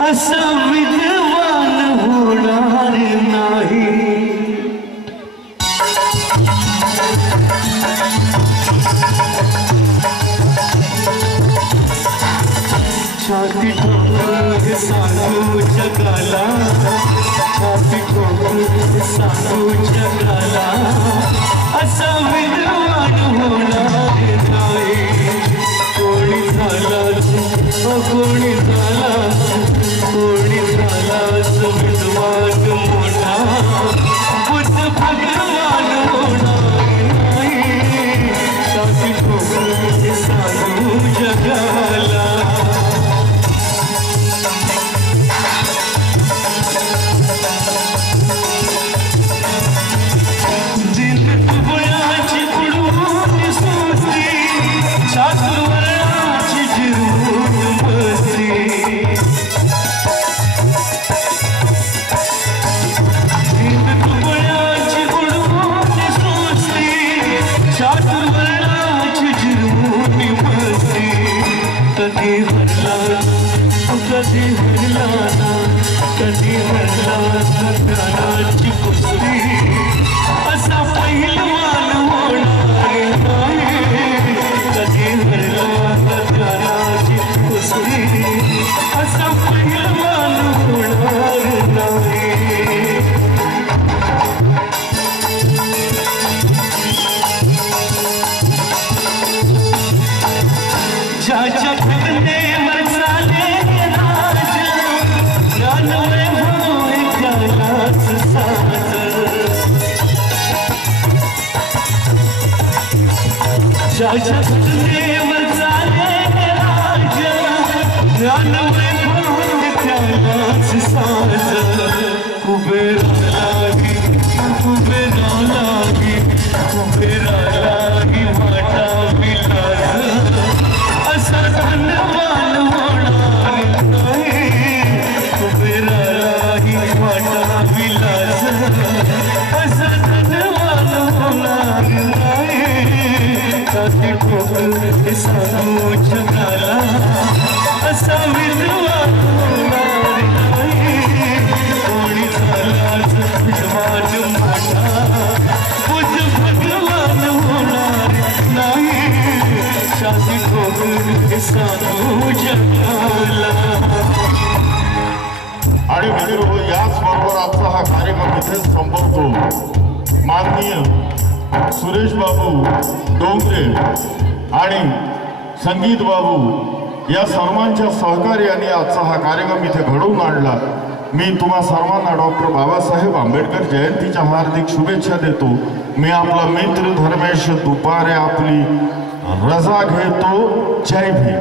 असं विद्वान होणार नाही। छाती ठोकून सांगू जगाला, छाती ठोकून सांगू जगाला, असा विद्वान होणार नाही। कोणी झालाच कोणी झालाच कोणी झालाच विद्वान मोठा, बुद्ध भगवान होणार नाही। छाती ठोकून सांगू जगाला। कधी हरला कधी हरला सकाळची कुस्ती, असा पहिलवान होणार नाही। कधी हरला सकाळची कुस्ती, असा पहिलवान होणार नाही। ज्याच्या फिरण्यावर झाले राज, ज्ञानमय होय त्यालाच साज। ज्याच्या फिरण्यावर झाले राज, ज्ञानमय होय त्यालाच साज। कुबेरा लागी कुबेरा लागी वाटा विलास, असा धनवान होणार नाही। कुबेरालाही वाटा विलास, असा धनवान होणार नाही। छाती ठोकून सांगू जगाला, असा विद्वान होणार नाही। कोणी झालाच विद्वान मोठा, बुद्ध भगवान होणार नाही। छाती ठोकून सांगू जगाला। आणि मित्र याचबरोबर आजचा हा कार्यक्रम इथेच संपवतो। माननीय सुरेश बाबू डोंगरे आणि संगीत बाबू या सर्वांच्या सहकार्याने आजचा हा कार्यक्रम इथे घडवून आणला। मी तुम्हा सर्वांना डॉक्टर बाबासाहेब आंबेडकर जयंतीच्या हार्दिक शुभेच्छा देतो। मी आपला मित्र धर्मेश दुपारे आपली रजा घेतो। जय भीम।